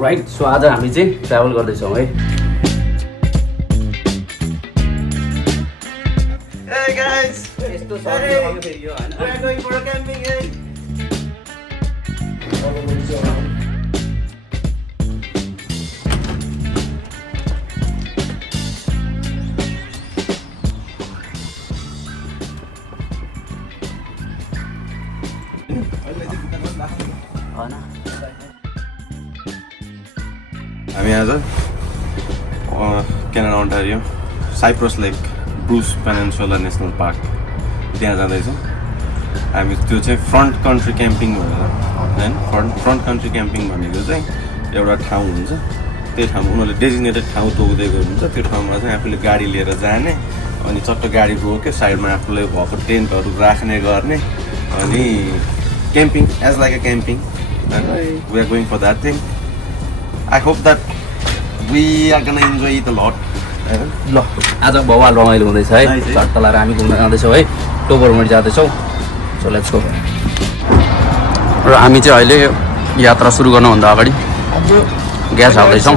Right so आज हामी चाहिँ ट्राभल गर्दैछौँ है Hey guys! यस्तो Hey! We are going for a camping, hey! हामी आज क्यानाडा ओन्टारियो साइप्रस लेक ब्रुस पेनिन्सुला नेसनल पार्क त्यहाँ जाँदैछौँ हामी त्यो चाहिँ फ्रन्ट कन्ट्री क्याम्पिङ भनेर होइन फ्रन्ट कन्ट्री क्याम्पिङ भनेको चाहिँ एउटा ठाउँ हुन्छ त्यो ठाउँमा उनीहरूले डेजिग्नेटेड ठाउँ तोक्दै गर्नुहुन्छ त्यो ठाउँमा चाहिँ आफूले गाडी लिएर जाने अनि चट्ट गाडी रोक्यो साइडमा आफूले भएको टेन्टहरू राख्ने गर्ने अनि camping as like a camping we are going for that thing I hope that we are gonna enjoy it a lot ल आज बवाल रमाइलो हुँदैछ है चट्ट लाएर हामी घुम्न जाँदैछौँ है टोबरमोड जाँदैछौँ सो लेट्स गो र हामी चाहिँ अहिले यात्रा सुरु गर्नुभन्दा अगाडि ग्यास हाल्दैछौँ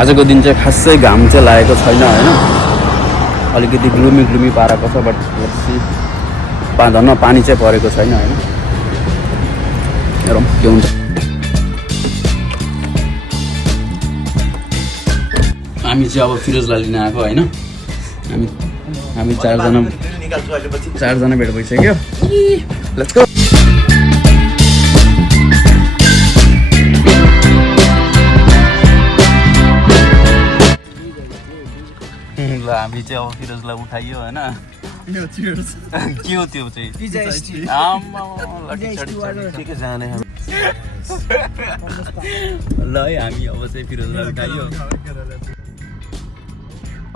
आजको दिन चाहिँ खासै घाम चाहिँ लागेको छैन होइन अलिकति ग्लुमी पारेको छ बट धन्न पानी चाहिँ परेको छैन होइन हेरौँ के हुन्छ हामी चाहिँ अब फिरोजलाई लिन आएको होइन हामी चारजना भेट भइसक्यो लेट्स गो ल हामी चाहिँ अब फिरोजलाई उठाइयो होइन के हो त्यो चाहिँ ल है हामी अब चाहिँ फिरोजलाई उठाइयो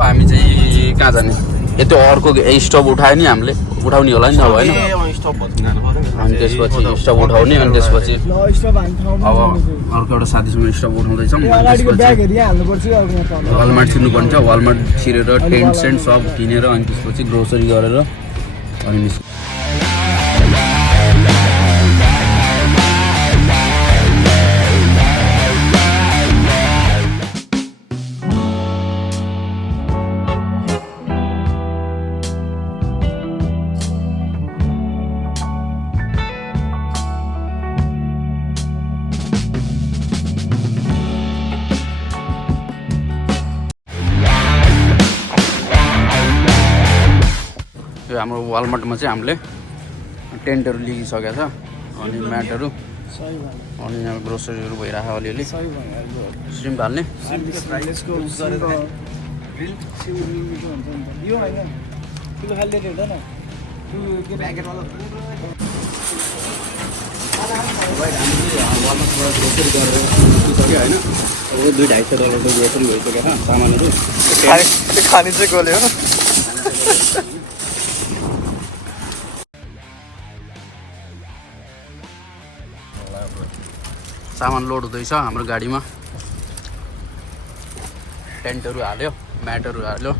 हामी चाहिँ कहाँ जाने यति अर्को स्टप उठायो नि हामीले उठाउने होला नि अब होइन अनि त्यसपछि स्टप उठाउने अनि त्यसपछि अब अर्को एउटा साथीसँग स्टप उठाउँदैछौँ वालमार्ट छिर्नुपर्ने छ वालमार्ट छिरेर टेन्ट सेन्ट सब किनेर अनि त्यसपछि ग्रोसरी गरेर अनि निस्क हाम्रो वालमार्टमा चाहिँ हामीले टेन्टहरू लिइसकेको छ अनि म्याटहरू अनि यहाँ ग्रोसरीहरू भइरहेको अलिअलि श्रिम्प हाल्ने होइन $200-250 ग्रोसरी भइसक्यो छ सामानहरू खाने चाहिँ गोले हो सामान लोड हुँदैछ हाम्रो गाडीमा टेन्टहरू हाल्यो म्याटहरू हाल्यो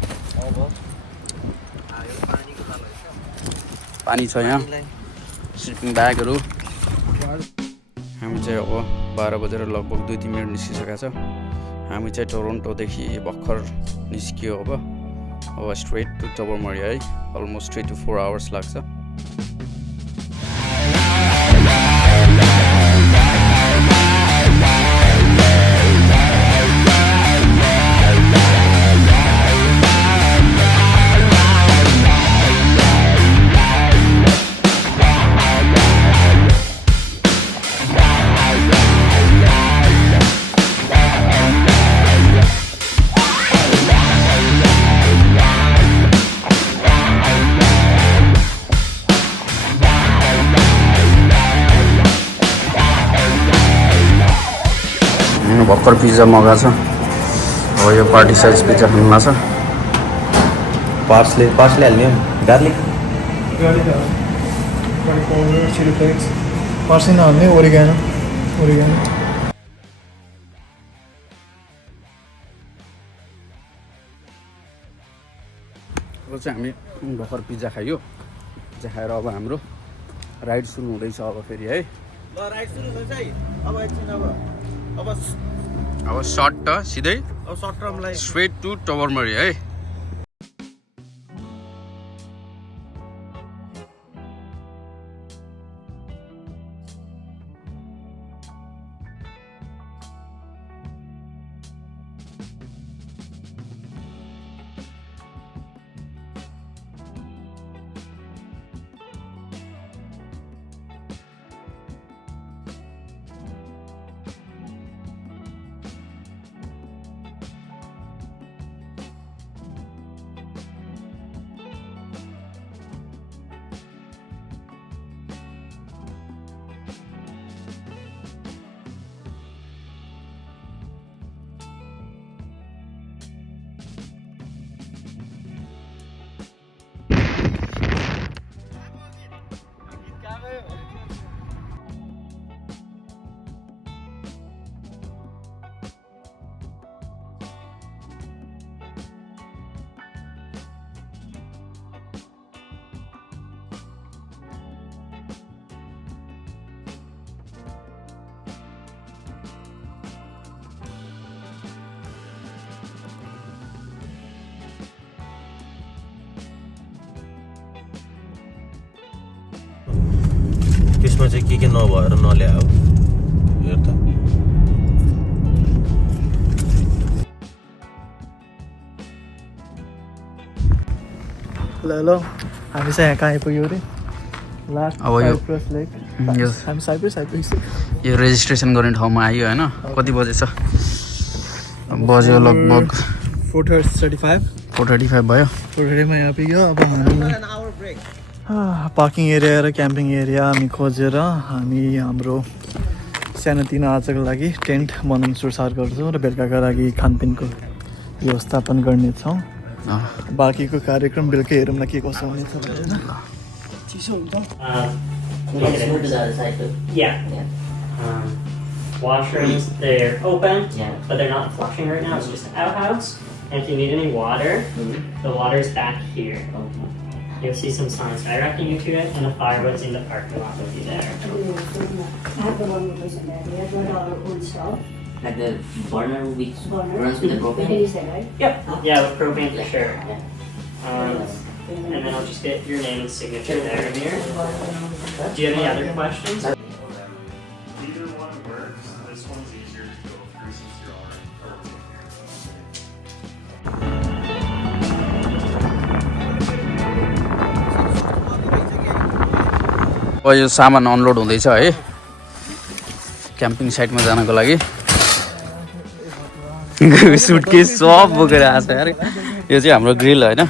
पानी छ यहाँ स्लिपिङ ब्यागहरू हामी चाहिँ अब 12 बजेर लगभग 2-3 मिनट निस्किसकेका छ हामी चाहिँ टोरोन्टोदेखि भर्खर निस्कियो अब स्ट्रेट टु टोबरमोरी है अलमोस्ट 3 to 4 आवर्स लाग्छ भर्खर पिज्जा मगाएको छ अब यो पार्टी साइज पिज्जा खानुमा छ पार्सले हाल्ने हो गार्लिक चिली फ्लेक्स पार्सले नहाल्ने ओरिगानो अब चाहिँ हामी भर्खर पिज्जा खायो पिज्जा खाएर अब हाम्रो राइड सुरु हुँदैछ अब फेरि है राइट सुरु हुन्छ है अब एकछिन अब सर्ट त सिधै अब सर्ट टर्मलाई स्ट्रेट टु टोबरमरी है। त्यसमा चाहिँ के नभएर नल्यायो हेर त ल हामी चाहिँ यहाँ कहाँ आइपुग्यो अरे लास्ट अब यो- साइप्रस लेक यस। हामी साइप्रस यो रेजिस्ट्रेसन गर्ने ठाउँमा आयो होइन। कति बजे छ? बज्यो लगभग 4:35 4:35 भयो। 4:30मा यहाँ पुग्यो। अब हामी पार्किङ एरिया र क्याम्पिङ एरिया हामी खोजेर हामी हाम्रो सानोतिनो आजको लागि टेन्ट बनाउनु सुरसार गर्छौँ र बेलुकाका लागि खानपिनको व्यवस्थापन गर्नेछौँ। बाँकीको कार्यक्रम बेलुका हेरौँ न के कसो हुनेछ भनेर। चिसो हुन्छ Yeah. Washrooms, they're open, but they're not flushing right now. It's just an outhouse. And if you need any water, the water's back here. You'll see some signs directing you to it, and the firewood's in the parking lot will be there. I have the one with there. We have got our own stove. Like the burner which Burner. runs with the Can propane? you say, right? Yep. Yeah, with propane for sure. Yeah. And then I'll just get your name and signature there and here. Do you have any other questions? Either one works. This one's easier to go through since you're already. अब यो सामान unload हुँदैछ है camping साइटमा जानको लागि। Suitcase सब बोकेर आएको छ यार। यो चाहिँ हाम्रो ग्रिल होइन।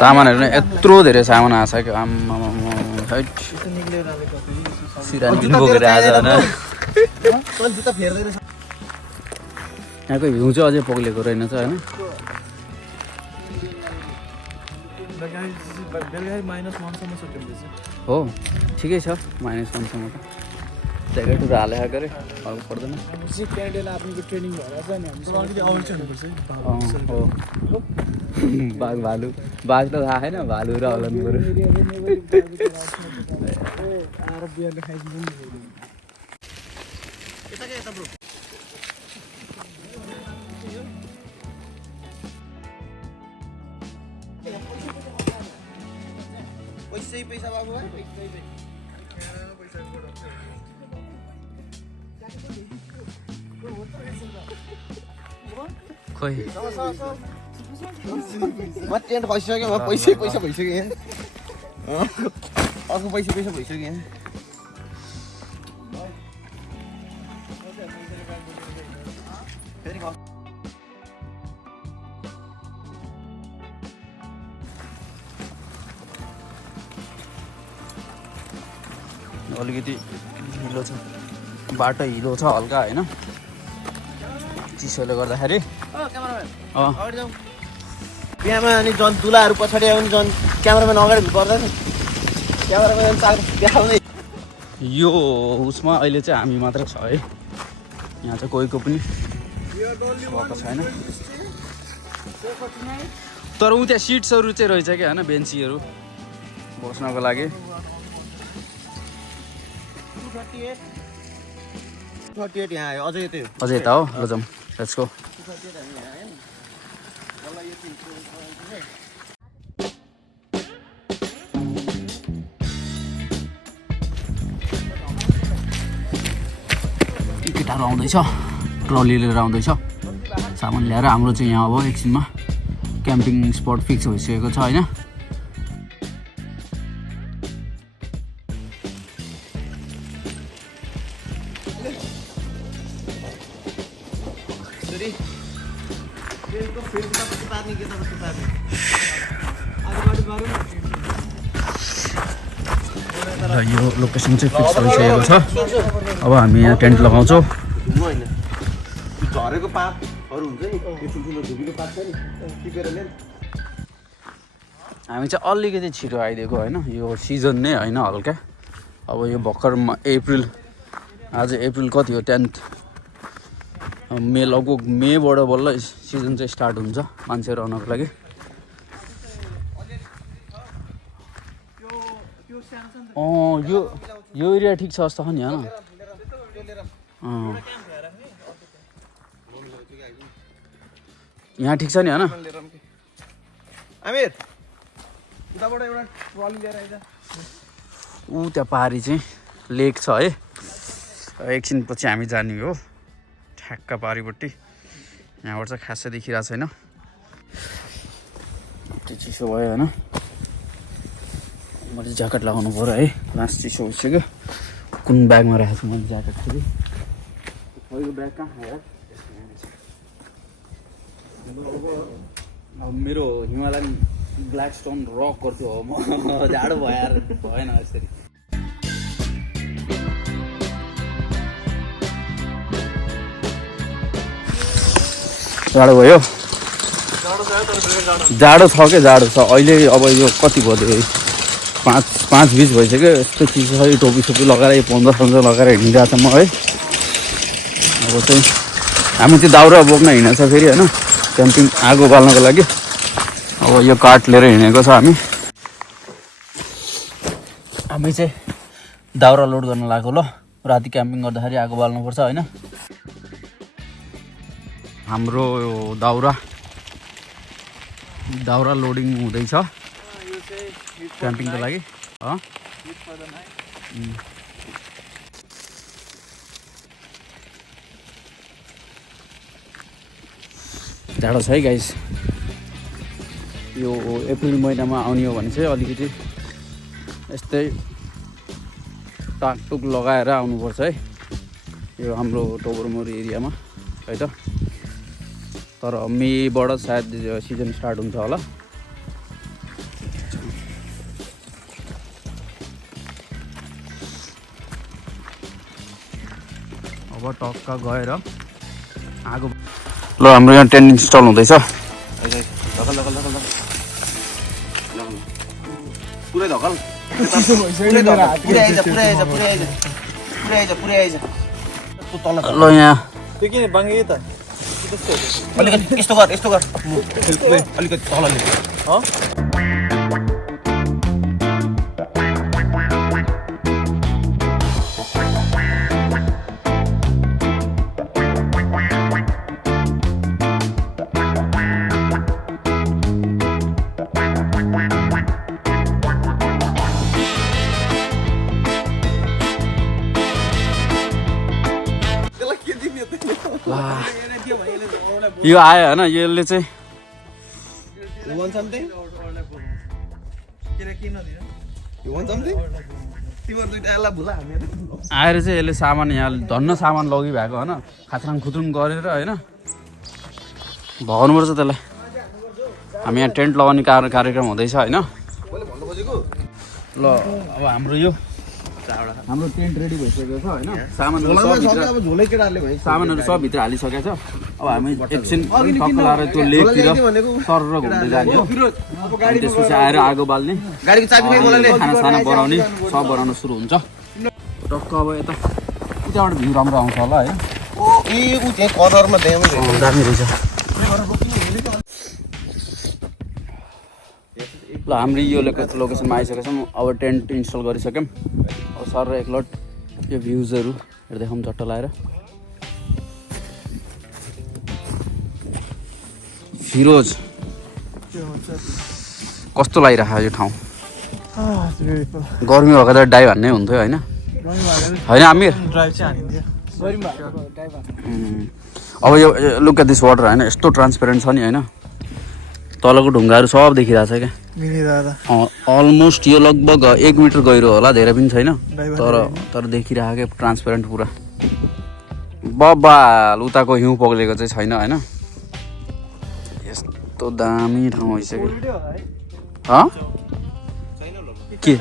सामानहरू नै यत्रो धेरै सामान आएको छ कि सिरानी पनि बोकेर आएको होइन। यहाँको हिउँ चाहिँ अझै पोक्लेको रहेनछ होइन। हो ठिकै छ -1सम्म त ज्याकेटहरू हालेको गरे अब पर्दैन। हो बाघ भालु बाघ त थाहा छैन भालु र हलन बरु। पैसा बाबु है खोइ म टेन्ट फसिसक्यो म पैसा भइसक्यो यहाँ अर्को पैसा भइसक्यो यहाँ। अलिकति हिलो छ बाटो हिलो छ हल्का होइन चिसोले गर्दाखेरि। बिहामा अनि जन दुलाहरू पछाडि आउने जन क्यामेराम्यान अगाडि पर्दैन क्यामेराम्यान देखाउने। यो उसमा अहिले चाहिँ हामी मात्र छ है। यहाँ चाहिँ कोहीको पनि भएको छैन। तर उ त्यहाँ सिट्सहरू चाहिँ रहेछ क्या होइन बेन्चीहरू बस्नको लागि। 38 यहाँ आयो अझै यतै हो अझै यता हो ल जाउँ लेट्स गो केटाहरू आउँदैछ ट्रली लिएर आउँदैछ सामान ल्याएर हाम्रो चाहिँ यहाँ अब एकछिनमा क्याम्पिङ स्पट फिक्स भइसकेको छ होइन र यो लोकेसन चाहिँ फिक्स भइसकेको छ अब हामी यहाँ टेन्ट लगाउँछौँ झरेको पातहरू हुन्छ नि त्यो ठुल्ठुलो धुबीको पात छ नि टिपेर ल्याउँ हामी चाहिँ अलिकति छिटो आइदिएको होइन यो सिजन नै होइन हल्का अब यो भर्खर अप्रिल आज अप्रिल कति हो 10th मे लगभग मेबाट बल्ल सिजन चाहिँ स्टार्ट हुन्छ मान्छेहरू आउनको लागि यो एरिया ठिक छ जस्तो छ नि होइन यहाँ ठिक छ नि होइन आमिर उताबाट एउटा ट्रली लिएर आइज ऊ त्यहाँ पारी चाहिँ लेक छ है एकछिन पछि हामी जाने हो ठ्याक्क पारिपट्टि यहाँबाट चाहिँ खासै देखिरहेको छैन त्यो चिसो भयो होइन मैले ज्याकेट लगाउनु पऱ्यो है लास्ट चिसो भइसक्यो कुन ब्यागमा राखेको छु मैले ज्याकेट फेरि यो ब्याग कहाँ आयो अब मेरो हिमालयन ब्ल्याक स्टोन रक गर्थ्यो हो म जाडो भएर भएन यसरी जाडो भयो जाडो छ क्या जाडो छ अहिले अब यो कति बज्यो 5:20 भइसक्यो यस्तो चिसो छ यो टोपी सोपी लगाएर यो 15 लगाएर हिँडिरहेको छ म है अब चाहिँ हामी चाहिँ दाउरा बोक्न हिँडेको छ फेरि होइन क्याम्पिङ आगो बाल्नको लागि अब यो काठ लिएर हिँडेको छ हामी चाहिँ दाउरा लोड गर्न लागेको ल राति क्याम्पिङ गर्दाखेरि आगो बाल्नुपर्छ होइन हाम्रो दाउरा लोडिङ हुँदैछ क्याम्पिङको लागि जाडो छ है गाइस यो अप्रिल महिनामा आउने हो भने चाहिँ अलिकति यस्तै टाकटुक लगाएर आउनुपर्छ है यो हाम्रो टोबरमोरी एरियामा है त तर मेबाट सायद सिजन स्टार्ट हुन्छ होला अब टक्क गएर आगो ल हाम्रो यहाँ टेन्ट इन्स्टल हुँदैछ पुरै धकल ल यहाँ त्यो किन बाङ्गे त अलिकति यस्तो गर अलिकति तल ले यो आयो होइन यसले चाहिँ आएर चाहिँ यसले सामान यहाँ धन्न सामान लगिभएको होइन खात्राङ खुत्रुङ गरेर होइन भगाउनुपर्छ त्यसलाई हामी यहाँ टेन्ट लगाउने कार्यक्रम हुँदैछ होइन ल अब हाम्रो टेन्ट रेडी भइसकेको छ होइन सामानहरू सब भित्र हालिसकेको छ अब हामी एकछिन टक्क लाएर त्यो लेकतिर सर घुम्दै जाने हो अनि त्यसपछि आएर आगो बाल्ने खानासाना बनाउने सब बनाउन सुरु हुन्छ टक्क अब यताबाट भ्यू राम्रो आउँछ होला है दामी रहेछ ल हाम्रो यो लोकेसनमा आइसकेको छौँ अब टेन्ट इन्स्टल गरिसक्यौँ अब सर एकलट यो भ्युजहरू हेर्दै हम झट्ट लाएर फिरोज कस्तो लागिरहेको यो ठाउँ गर्मी भएको त डाइभ हान्नै हुन्थ्यो होइन होइन आमिर अब यो लुक एट दिस वाटर होइन यस्तो ट्रान्सपेरेन्ट छ नि होइन तलको ढुङ्गाहरू सब देखिरहेछ क्या अलमोस्ट यो लगभग 1 मिटर गहिरो होला धेरै पनि छैन तर देखिरहेको क्या ट्रान्सपेरेन्ट पुरा बब्बाल उताको हिउँ पग्लेको चाहिँ छैन होइन यस्तो दामी ठाउँ भइसक्यो के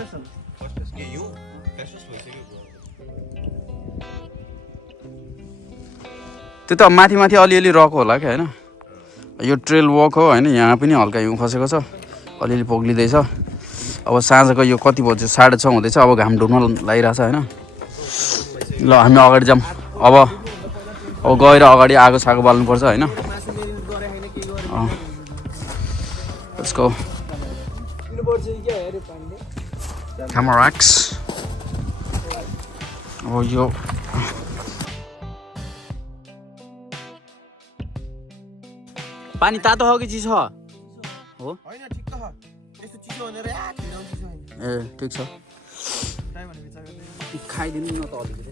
त्यो त माथि माथि अलिअलि रक होला क्या होइन यो ट्रेल वक हो होइन यहाँ पनि हल्का हिउँ खसेको छ अलिअलि पग्लिँदैछ अब साँझको यो कति बज्यो 6:30 हुँदैछ अब घाम ढुक्न लागिरहेछ होइन ल हामी अगाडि जाऊँ अब गएर अगाडि आगो सागो बाल्नुपर्छ होइन Let's go. Camaraks. Oh yo. पानी तातो हो कि चिसो हो होइन ठिक छ यस्तो चिसो भनेर ए ठिक छ खाइदिनु न त अलिकति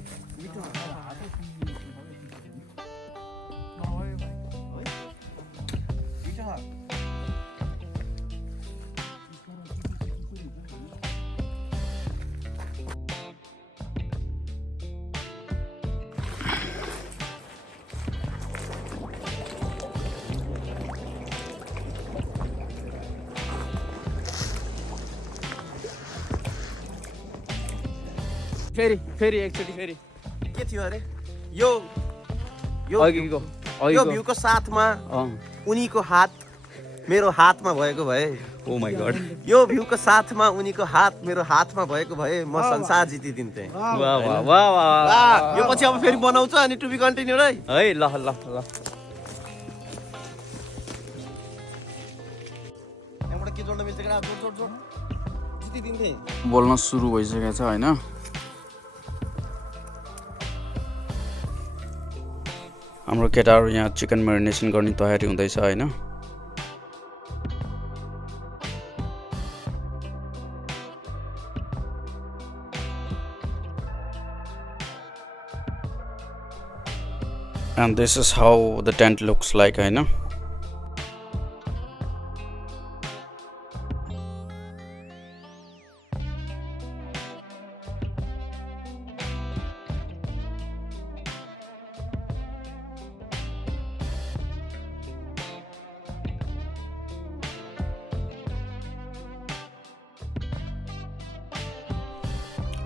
फेरि एकचोटि फेरि के थियो अरे यो अघिको भ्यूको साथमा उनीको हात मेरो हातमा भएको भए ओ माय गॉड यो भ्यूको साथमा उनीको हात मेरो हातमा भएको भए म संसार जितिदिन्थे वाह वाह वाह वाह यो पछि अब फेरि बनाउँछ अनि टु बी कन्टिन्यू है ल ल ल यहाँबाट के जोड्न मिल्छ केटा जोड जितिदिन्थे बोल्न सुरु भइसकेको छ होइन हाम्रो केटाहरू यहाँ चिकन मेरिनेसन गर्ने तयारी हुँदैछ होइन and this is how the tent looks like होइन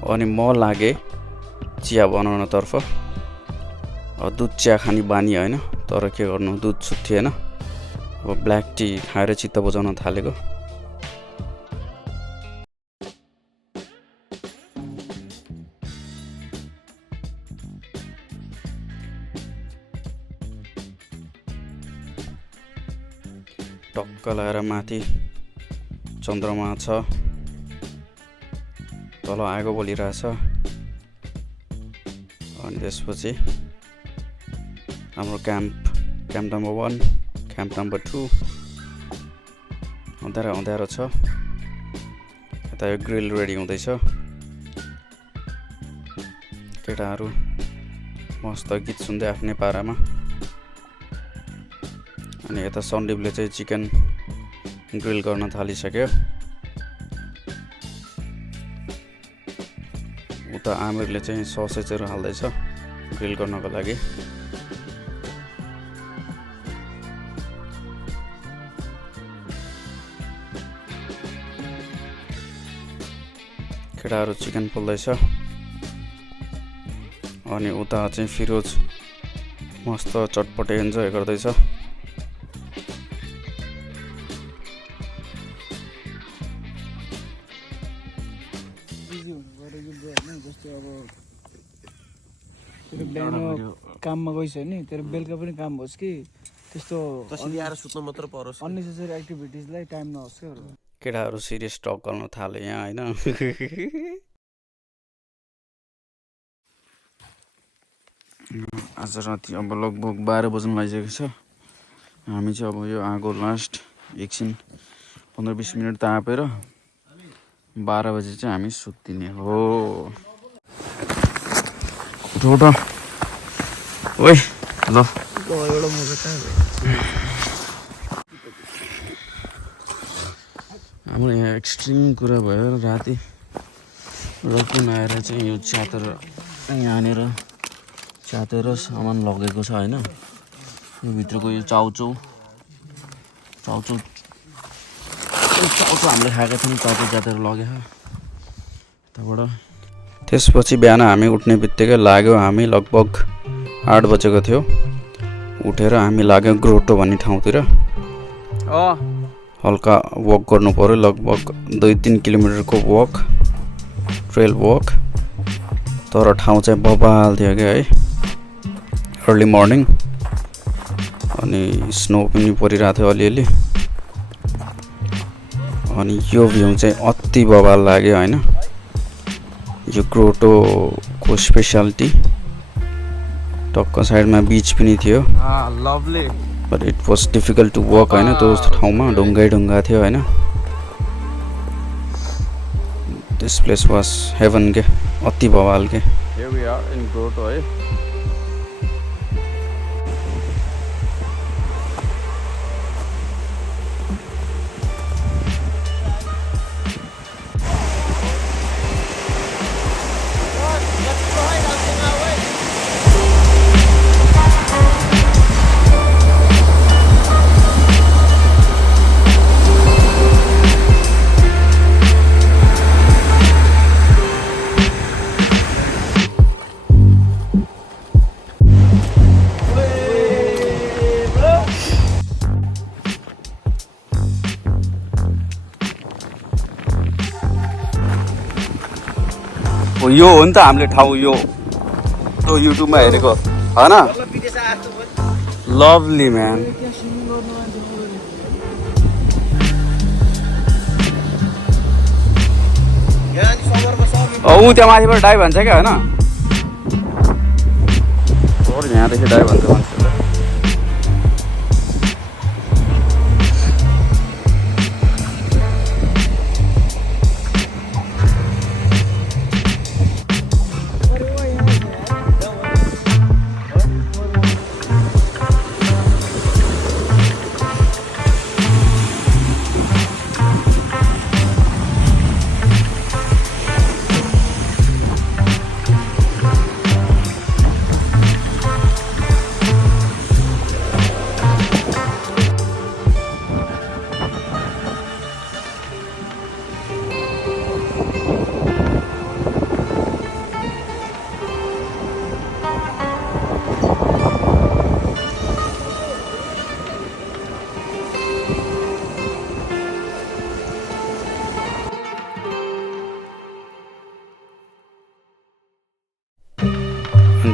अनि म लागे चिया बनाउनतर्फ दुध चिया खाने बानी होइन तर के गर्नु दुध सुत्थेन अब ब्ल्याक टी खाएर चित्त बुझाउन थालेको टक्क लगाएर माथि चन्द्रमा छ तल आगो बलिरहेछ अनि त्यसपछि हाम्रो क्याम्प नम्बर 1 क्याम्प नम्बर 2 अँध्यारो छ यता यो ग्रिल रेडी हुँदैछ केटाहरू मस्त गीत सुन्दै आफ्नै पारामा अनि यता सन्दीपले चाहिँ चिकन ग्रिल गर्न थालिसक्यो उता आमिरले चाहिँ ससेजहरू हाल्दैछ ग्रिल गर्नको लागि केटाहरू चिकन पोल्दैछ अनि उता चाहिँ फिरोज मस्त चटपटे इन्जोय गर्दैछ काममा गइस नि तेरो बेलुका पनि काम होस् कि त्यस्तो तसरी आएर सुत्न मात्र परोस् अननेसेसरी एक्टिभिटिजलाई टाइम नहोस् क्या केटाहरू सिरियस टक गर्न थाले यहाँ होइन आज राति अब लगभग 12 बज्न लागिसकेको छ। हामी चाहिँ अब यो आगो लास्ट एकछिन 15-20 मिनट तापेर 12 बजे चाहिँ हामी सुत्तिने हो। उठ ओइ ल हाम्रो यहाँ एक्सट्रिम कुरा भयो राति रकुन आएर चाहिँ यो च्यातेर यहाँनिर च्यातेर सामान लगेको छ होइन। यो भित्रको यो चाउचाउ हामीले खाएका थियौँ, चाउचाउ च्यातेर लगेको यताबाट। त्यसपछि बिहान हामी उठ्ने बित्तिकै लाग्यो हामी लगभग 8 बजेको थियो। उठेर हामी लाग्यो ग्रोटो भन्ने ठाउँतिर हल्का वक गर्नु पर्यो, लगभग 2-3 किलोमिटरको वक, ट्रेल वक। तर ठाउँ चाहिँ बबाल थियो क्या है, अर्ली मर्निङ। अनि स्नो पनि परिरहेको थियो अलिअलि। अनि यो भ्यू चाहिँ अति बबाल लाग्यो होइन। यो ग्रोटोको स्पेसालिटी टक्क साइडमा बिच पनि थियो, but it was difficult to walk होइन। त्यो ठाउँमा ढुङ्गा थियो होइन। दिस प्लेस वाज हेभन के, अति बवाल के। Here we are in grotto है। यो हो नि त हामीले ठाउँ, यो युट्युबमा हेरेको होइन। Lovely man. ऊ त्यहाँ माथिबाट डाइभ भन्छ क्या होइन। यहाँदेखि डाइभ भन्छ मान्छेले।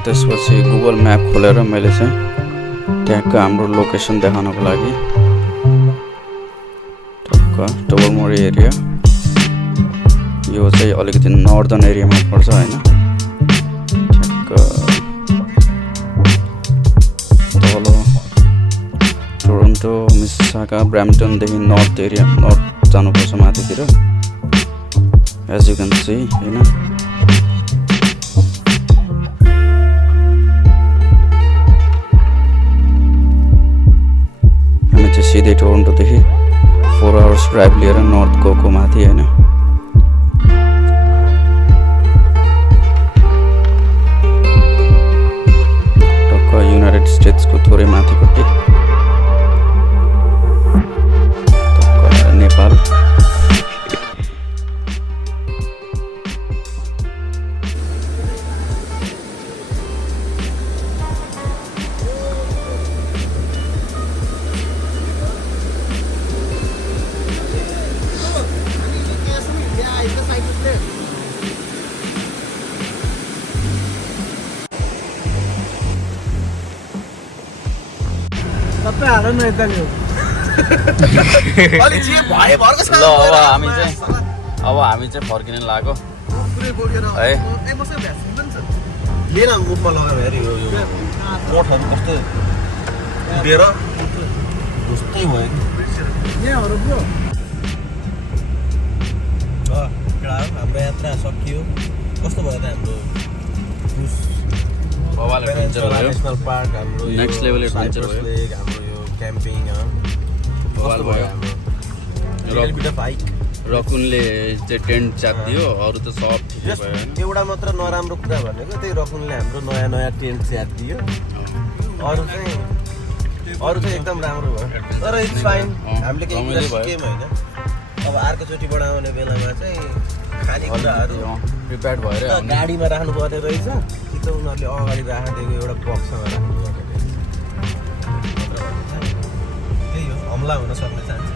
त्यसपछि गुगल म्याप खोलेर मैले चाहिँ ट्यागको हाम्रो लोकेसन देखाउनको लागि टक्क टोबलमोरी एरिया, यो चाहिँ अलिकति नर्दर्न एरियामा पर्छ होइन। ठ्याक्क तल टोरन्टो, मिसिसागा, ब्राम्पटनदेखि नर्थ एरिया, नर्थ जानुपर्छ माथितिर, एज यु क्यान सी होइन। सिधै टोरन्टोदेखि 4 आवर्स ड्राइभ लिएर नर्थ गएको माथि होइन। टक्क युनाइटेड स्टेट्सको थोरै माथिपट्टि, टक्क नेपाल। सबै हाल न यता ल्याऊ। अलि जे भए भर्को छ। ल अब हामी चाहिँ फर्किन लाग्यो है। लिएन मुखमा लगाएर हेरी यो कोठहरू कस्तो दिएर जस्तै भयो केटाहरू हाम्रो यात्रा सकियो कस्तो भयो त हाम्रो नेसनल पार्क हाम्रो नेक्स्ट लेभल एडभेन्चर भयो हाम्रो यो क्याम्पिङ कस्तो भयो हाम्रो बिट अफ हाइक रकुनले चाहिँ टेन्ट च्यातिदियो अरू त सब ठिकै भयो होइन एउटा मात्र नराम्रो कुरा भनेको त्यही रकुनले हाम्रो नयाँ टेन्ट च्यातिदियो अरू चाहिँ एकदम राम्रो भयो तर इट्स फाइन हामीले केही कुरा सिक्यौँ होइन अब अर्कोचोटिबाट आउने बेलामा चाहिँ खाने कुराहरू प्रिपेयर्ड भएर गाडीमा राख्नु पर्ने रहेछ कि त उनीहरूले अगाडि राखिदिएको एउटा बक्समा राख्नु पर्ने रहेछ त्यही हो हमला हुन सक्ने चान्स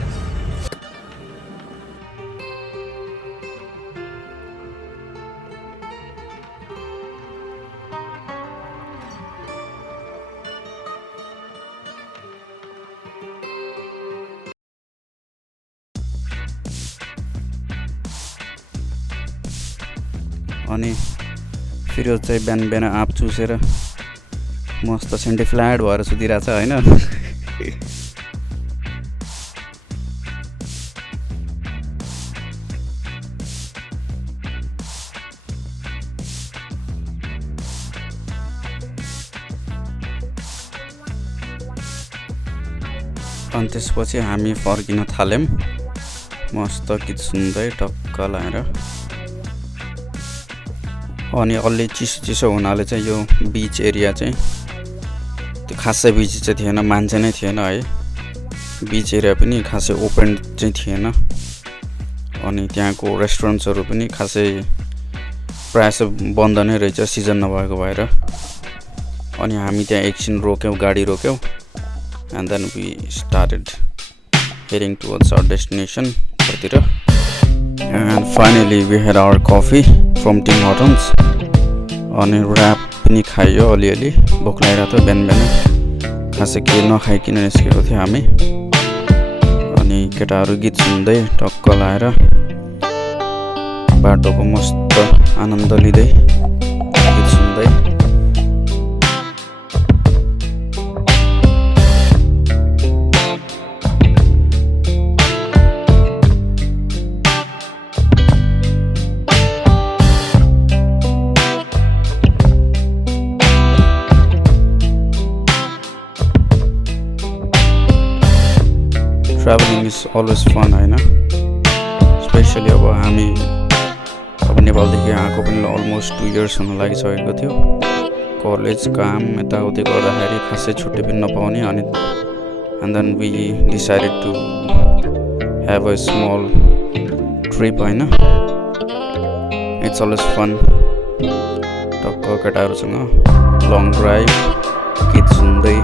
अनि फेरि चाहिँ बिहान बिहान आँप चुसेर मस्त सेन्टी फ्ल्याट भएर सुतिरहेको छ होइन अनि त्यसपछि हामी फर्किन थाल्यौँ मस्त गीत सुन्दै टक्क लाएर अनि अलि चिसो चिसो हुनाले चाहिँ यो बिच एरिया चाहिँ त्यो खासै बिच चाहिँ थिएन मान्छे नै थिएन है बिच एरिया पनि खासै ओपन चाहिँ थिएन अनि त्यहाँको रेस्टुरेन्ट्सहरू पनि खासै प्रायः जसो बन्द नै रहेछ सिजन नभएको भएर अनि हामी त्यहाँ एकछिन रोक्यौँ गाडी रोक्यौँ and then we started heading towards our destination घरतिर and finally we had our coffee from Tim Hortons अनि ऱ्याप पनि खायो अलिअलि भोक लागिरहेको थियो बिहान बिहान खासै के नखाइकन निस्केको थियो हामी अनि केटाहरू गीत सुन्दै टक्क लाएर बाटोको मस्त आनन्द लिँदै गीत सुन्दै ट्राभलिङ इज अलवेज फन होइन स्पेसली अब हामी अब नेपालदेखि आएको पनि अलमोस्ट 2 इयर्स हुन लागिसकेको थियो कलेज काम यताउति गर्दाखेरि खासै छुट्टी पनि नपाउने अनि and then we decided to have a small trip होइन इट्स अलवेज फन टक्क केटाहरूसँग लङ ड्राइभ गीत सुन्दै